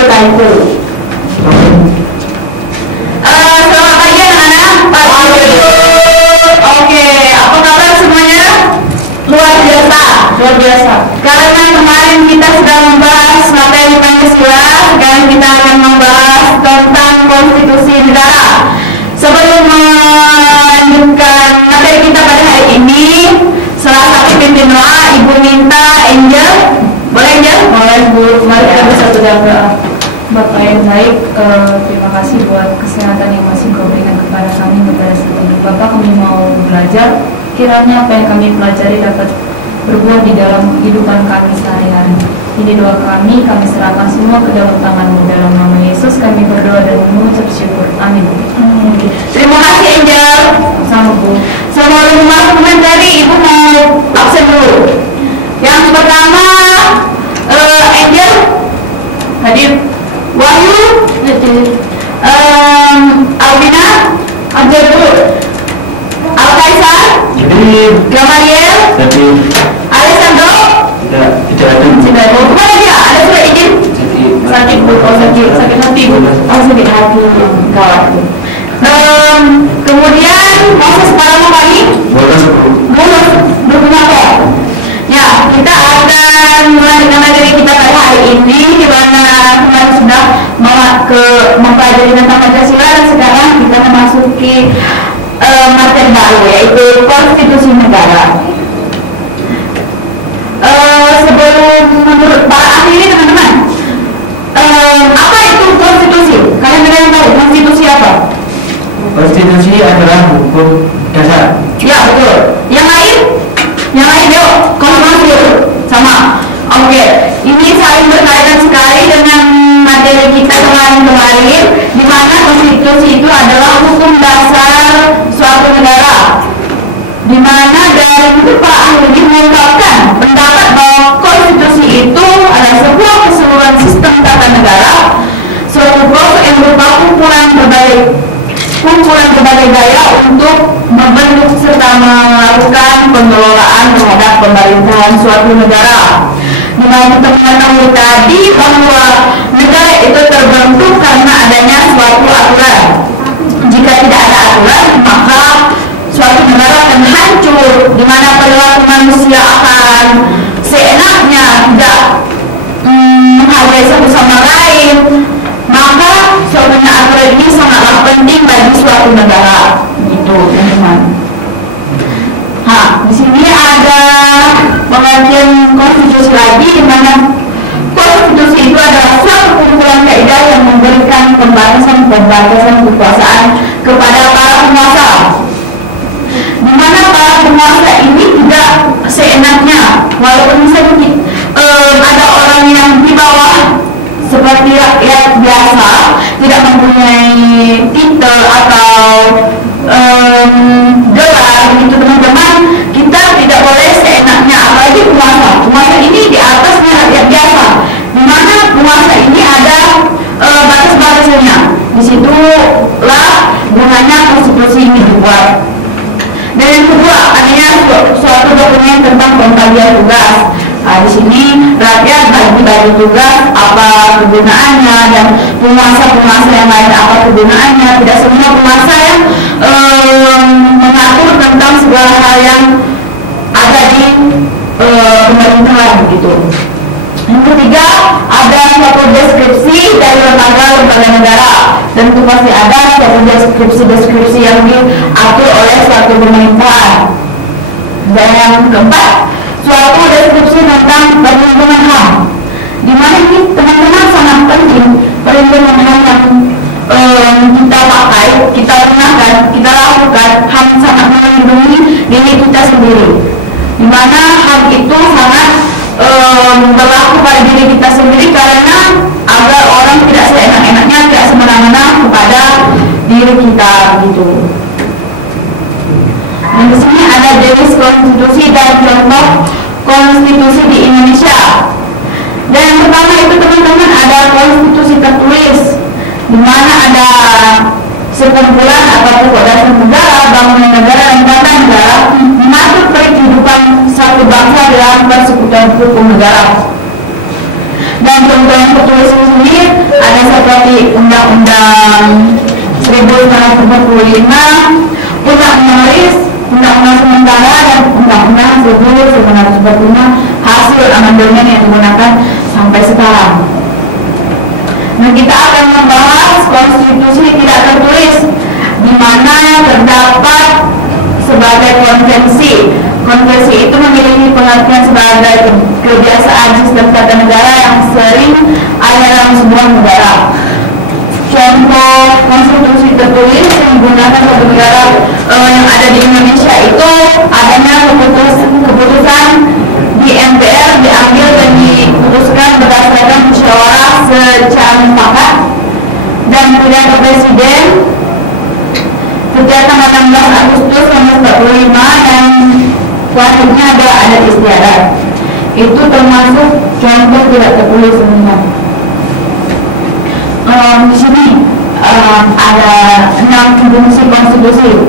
terkait itu. Selamat pagi anak-anak. Pagi. Oke, apa kabar semuanya? Luar biasa. Luar biasa. Karena kemarin kita sudah membahas materi Pancasila, sekarang kita akan membahas tentang konstitusi negara. Sebelum melanjutkan materi kita pada hari ini, salah satu pimpin doa, Ibu minta Angel. Boleh Angel? Boleh Bu. Mari kita bersatu dalam doa. Bapak yang baik, terima kasih buat kesehatan yang masih kau berikan kepada kami, kepada seluruh Bapak. Kami mau belajar, kiranya apa yang kami pelajari dapat berbuah di dalam kehidupan kami sehari-hari. Ini doa kami serahkan semua ke dalam tangan-Mu. Dalam nama Yesus kami berdoa dan mengucap syukur. Amin. Terima kasih Angel. Sama Bu. Sebelum masuk materi, Ibu mau absen dulu. Yang pertama, Angel hadir. Wahyu hadir. Albina hadir dulu. Al-Kaisar hadir. Gamaliel hadir. Alessandro tidak ada. Mana dia? Ada surat izin? Sakit Bu. Oh sakit hati Bu. Oh sakit hati. Gawat. Kemudian Moses Paramu kami boleh berkenapa? Ya, kita akan mulai dengan materi kita pada hari ini, di mana kemarin sudah mempelajari tentang Pancasila dan sekarang kita memasuki materi baru, yaitu konstitusi negara. Sebelum menurut Pak ahli ini teman-teman, apa itu konstitusi? Kalian dengar tahu konstitusi apa? Konstitusi adalah hukum dasar. Ya betul. Yang lain yuk, konstitusi sama. Oke, ini saling berkaitan sekali dengan materi kita kemarin, di mana konstitusi itu adalah hukum dasar suatu negara. Di mana dari itu Pak ahli mengungkapkan pendapat bahwa konstitusi itu adalah sebuah keseluruhan sistem tata negara, suatu proses yang berupa kumpulan berbagai gaya untuk membentuk serta melakukan pengelolaan terhadap pemerintahan suatu negara. Di mana kita mengetahui tadi bahwa negara itu terbentuk karena adanya suatu aturan. Jika tidak ada aturan, maka suatu negara akan hancur, di mana perilaku manusia akan seenaknya tidak menghargai satu sama lain. Maka suatu aturan ini sangatlah penting bagi suatu negara, gitu teman-teman. Di sini ada pengertian konstitusi lagi, di mana konstitusi itu adalah suatu kumpulan kaidah yang memberikan pembatasan kekuasaan kepada para penguasa. Di mana para penguasa ini tidak seenaknya, walaupun misalnya ada orang yang di bawah seperti rakyat biasa, tidak mempunyai titel atau gelar, begitu teman-teman, kita tidak boleh seenaknya, apalagi penguasa ini di atasnya rakyat biasa, di mana penguasa ini ada batas-batasnya. Disitulah gunanya konstitusi ini dibuat. Dan yang kedua, adanya suatu dokumen tentang pembagian tugas. Di sini rakyat bagi tugas apa kegunaannya, dan penguasa yang lain apa kegunaannya. Tidak semua penguasa yang mengatur tentang segala hal yang ada di pemerintahan begitu. Yang ketiga, ada suatu deskripsi dari lembaga negara, dan itu pasti ada suatu deskripsi yang diatur oleh suatu pemerintahan. Dan yang keempat, suatu deskripsi tentang perlindungan HAM, di mana ini teman-teman sangat penting. Perlindungan HAM yang kita pakai, kita gunakan, kita lakukan, HAM sangat melindungi diri kita sendiri, di mana HAM itu sangat berlaku pada diri kita sendiri, karena agar orang tidak seenak-enaknya, tidak semena-mena kepada diri kita gitu. Dan di sini ada jenis konstitusi dan contoh konstitusi di Indonesia. Dan yang pertama itu teman-teman ada konstitusi tertulis, di mana ada sekumpulan atau pokok dasar negara, bangunan negara, dan tata negara mengatur kehidupan satu bangsa dalam persekutuan hukum negara. Dan contoh yang tertulis ini Undang-Undang 1945, Undang-Undang sementara dan Undang-Undang 1945 hasil amandemen yang digunakan sampai sekarang. Nah, kita akan membahas konstitusi tidak tertulis, di mana terdapat sebagai konvensi. Konvensi itu memiliki pengertian sebagai kebiasaan sistem tata negara yang sering ada dalam sebuah negara. Contoh konstitusi tertulis yang digunakan suatu negara yang ada di Indonesia itu adanya keputusan di MPR diambil dan diputuskan berdasarkan musyawarah secara mufakat dan pidato presiden sejak tanggal 16 Agustus 1945 dan selanjutnya ada adat istiadat. Itu termasuk contoh tidak tertulis semua. Di sini ada 6 fungsi konstitusi.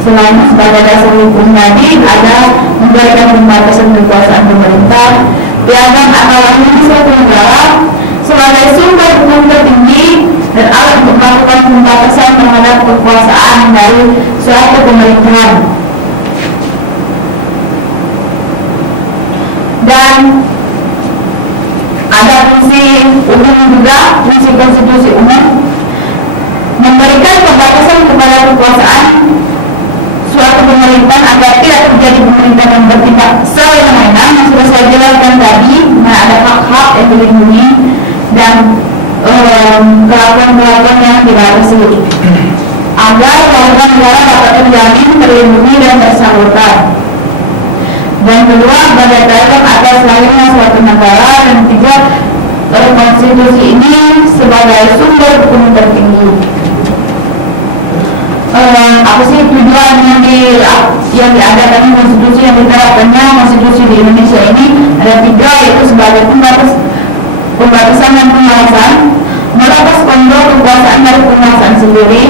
Selain sebagai dasar hukum tadi, ada memberikan pembatasan kekuasaan pemerintah, piagam atau undang suatu negara sebagai sumber hukum tertinggi dan alat untuk melakukan pembatasan terhadap kekuasaan dari suatu pemerintahan. Dan ada fungsi umum juga, fungsi konstitusi umum memberikan pembatasan kepada kekuasaan suatu pemerintahan agar tidak terjadi pemerintahan yang bertindak sewenang-wenang yang sudah saya jelaskan tadi. Nah, ada hak-hak yang dilindungi dan kelakuan-kelakuan yang dibatasi agar warga negara dapat terjamin, terlindungi dan tersalurkan. Dan kedua, berdasarkan atas lahirnya suatu negara. Dan tiga, konstitusi ini sebagai sumber hukum tertinggi. Apa sih tujuan yang diadakan konstitusi yang diterapkannya konstitusi di Indonesia ini? Ada tiga, yaitu sebagai pembatasan dan pengawasan, melepas kontrol kekuasaan dari penguasaan sendiri,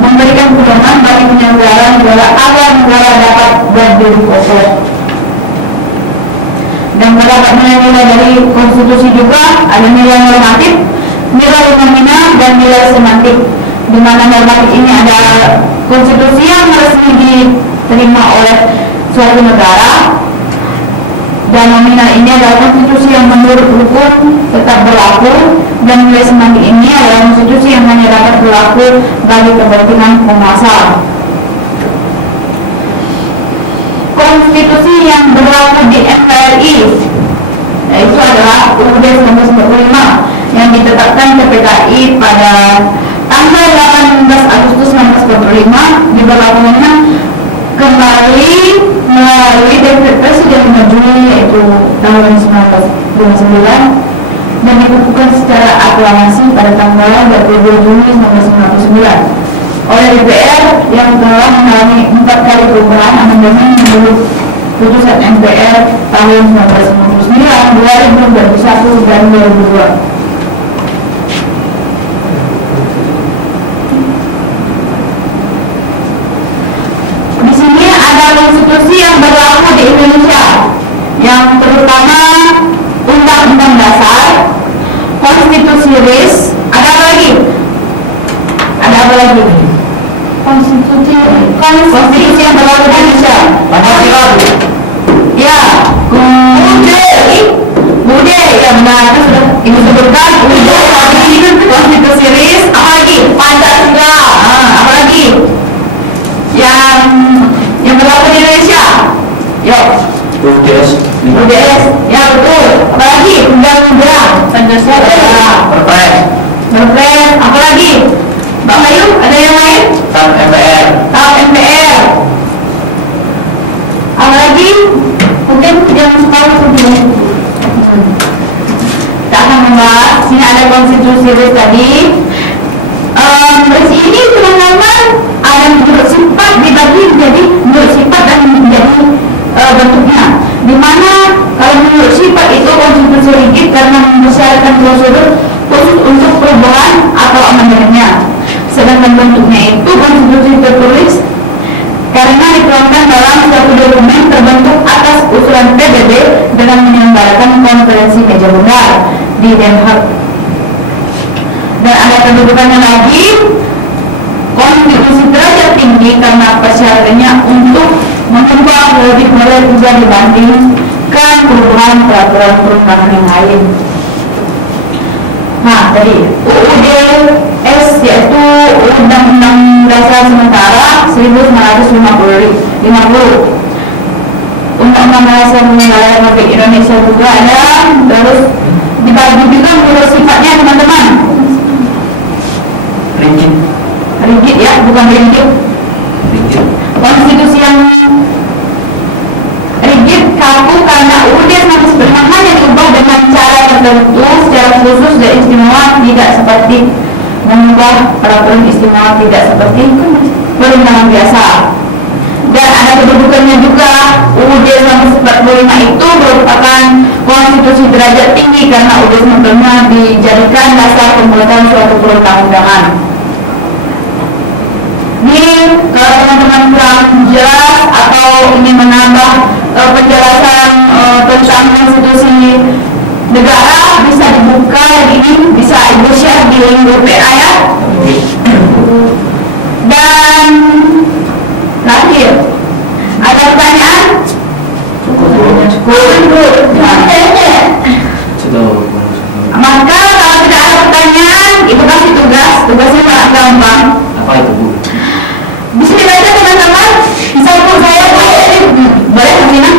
memberikan pedoman bagi penyelenggara negara agar negara dapat berdiri kokoh. Dan terdapat nilai-nilai dari konstitusi juga, ada nilai normatif, nilai fenomena dan nilai semantik. Di mana normatif ini ada konstitusi yang resmi diterima oleh suatu negara, dan nominal ini adalah konstitusi yang menurut hukum tetap berlaku, dan nilai semantik ini adalah konstitusi yang hanya dapat berlaku bagi kepentingan penguasa. Konstitusi yang berlaku di NKRI yaitu adalah UUD 1945 yang ditetapkan PPKI pada tanggal 18 Agustus 1945, diberlakukannya kembali melalui dekret Presiden 5 Juni yaitu tahun 1959 dan dikukuhkan secara aklamasi pada tanggal 22 Juni 1999 oleh DPR yang telah mengalami 4 kali perubahan amandemen menurut putusan MPR tahun 1999, 2000, 2001, dan 2002. Di sini ada konstitusi yang berlaku di Indonesia, yang terutama Undang-Undang Dasar, Konstitusi RIS, ada apa lagi? Ada apa lagi? Konstitusi yang berlaku di Indonesia. Ya, Bude, ya benar, sudah ini sebutkan Konstitusi RIS, apa lagi? Pancasila, apa lagi? Yang berlaku di Indonesia. Yuk. UDS, ya betul. Apa lagi? Undang-undang Pancasila. Perpres, apa lagi? Mbak Bayu, ada yang lain? TAP MPR. Apa lagi? Mungkin yang tahu sebelum. Kita akan membahas. Sini ada konstitusi RIS tadi. RIS ini teman-teman ada menurut sifat dibagi menjadi menurut sifat dan menjadi bentuknya. Dimana kalau menurut sifat itu konstitusi rigid karena mensyaratkan prosedur khusus untuk perubahan atau amandemennya. Sedangkan bentuknya itu konstitusi tertulis karena dituangkan dalam suatu dokumen terbentuk atas usulan PBB dengan menyelenggarakan konferensi meja bundar di Den Haag. Dan ada kedudukannya lagi, konstitusi derajat tinggi karena persyaratannya untuk mengubah lebih juga dibandingkan perubahan peraturan perundangan yang lain. Nah, tadi UUDS yaitu Undang-Undang Dasar Sementara 1950. Undang-Undang Dasar Negara Republik Indonesia juga ada, terus dibagi juga menurut sifatnya teman-teman. Rigid ya, bukan rigid. Konstitusi yang rigid kaku karena UUD hanya diubah dengan cara tertentu secara khusus dan istimewa, tidak seperti mengubah peraturan istimewa, tidak seperti perundangan biasa. Dan ada kedudukannya juga, UUD 1945 itu merupakan konstitusi derajat tinggi karena UUD 1945 dijadikan dasar pembuatan suatu perundang-undangan. Ini kalau teman-teman kurang jelas atau ingin menambah penjelasan tentang konstitusi negara, bisa dibuka ini, bisa ibu share di link grup PA ya. Dan terakhir, ada pertanyaan? Cukup. Maka kalau tidak ada pertanyaan, ibu kasih tugasnya sangat gampang. Apa itu, Bu? Bisa dibaca teman-teman, bisa ikut saya boleh Hasina?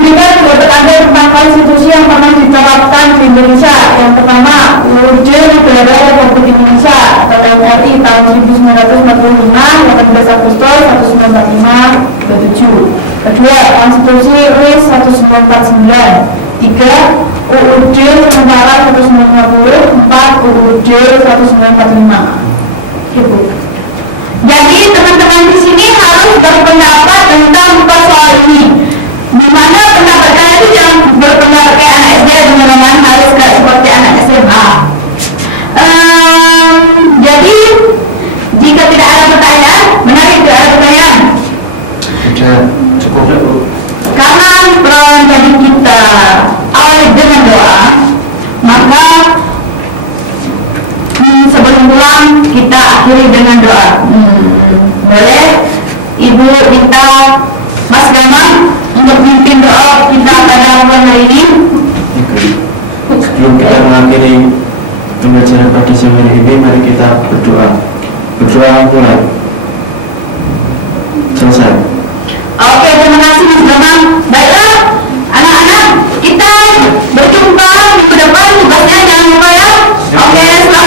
Berikan dua tanda tentang konstitusi yang pernah diterapkan di Indonesia. Yang pertama, UUD Negara Republik Indonesia atau NRI tahun 1945, 18 Agustus 1945, 27. Kedua, Konstitusi RIS 1949. 3. UUD Sementara 1950. 4. UUD 1945. Ibu. Jadi teman-teman di sini harus berpendapat tentang persoalan ini. Di mana pendapatnya itu jangan berpendapat kayak anak SD, teman-teman, harus kayak seperti anak SMA. Jadi jika tidak ada pertanyaan, benar tidak ada pertanyaan? Sudah cukup, Bu. Karena peran jadi kita awali dengan doa, maka sebelum pulang kita akhiri dengan doa. Boleh Ibu minta Mas Gamal untuk pimpin doa kita pada malam hari ini? Sebelum kita mengakhiri pembelajaran pada siang hari ini, mari kita berdoa. Berdoa mulai. Selesai. Oke, terima kasih Mas Gamal. Baiklah, anak-anak, kita berjumpa minggu depan. Tugasnya jangan lupa ya. Oke, selamat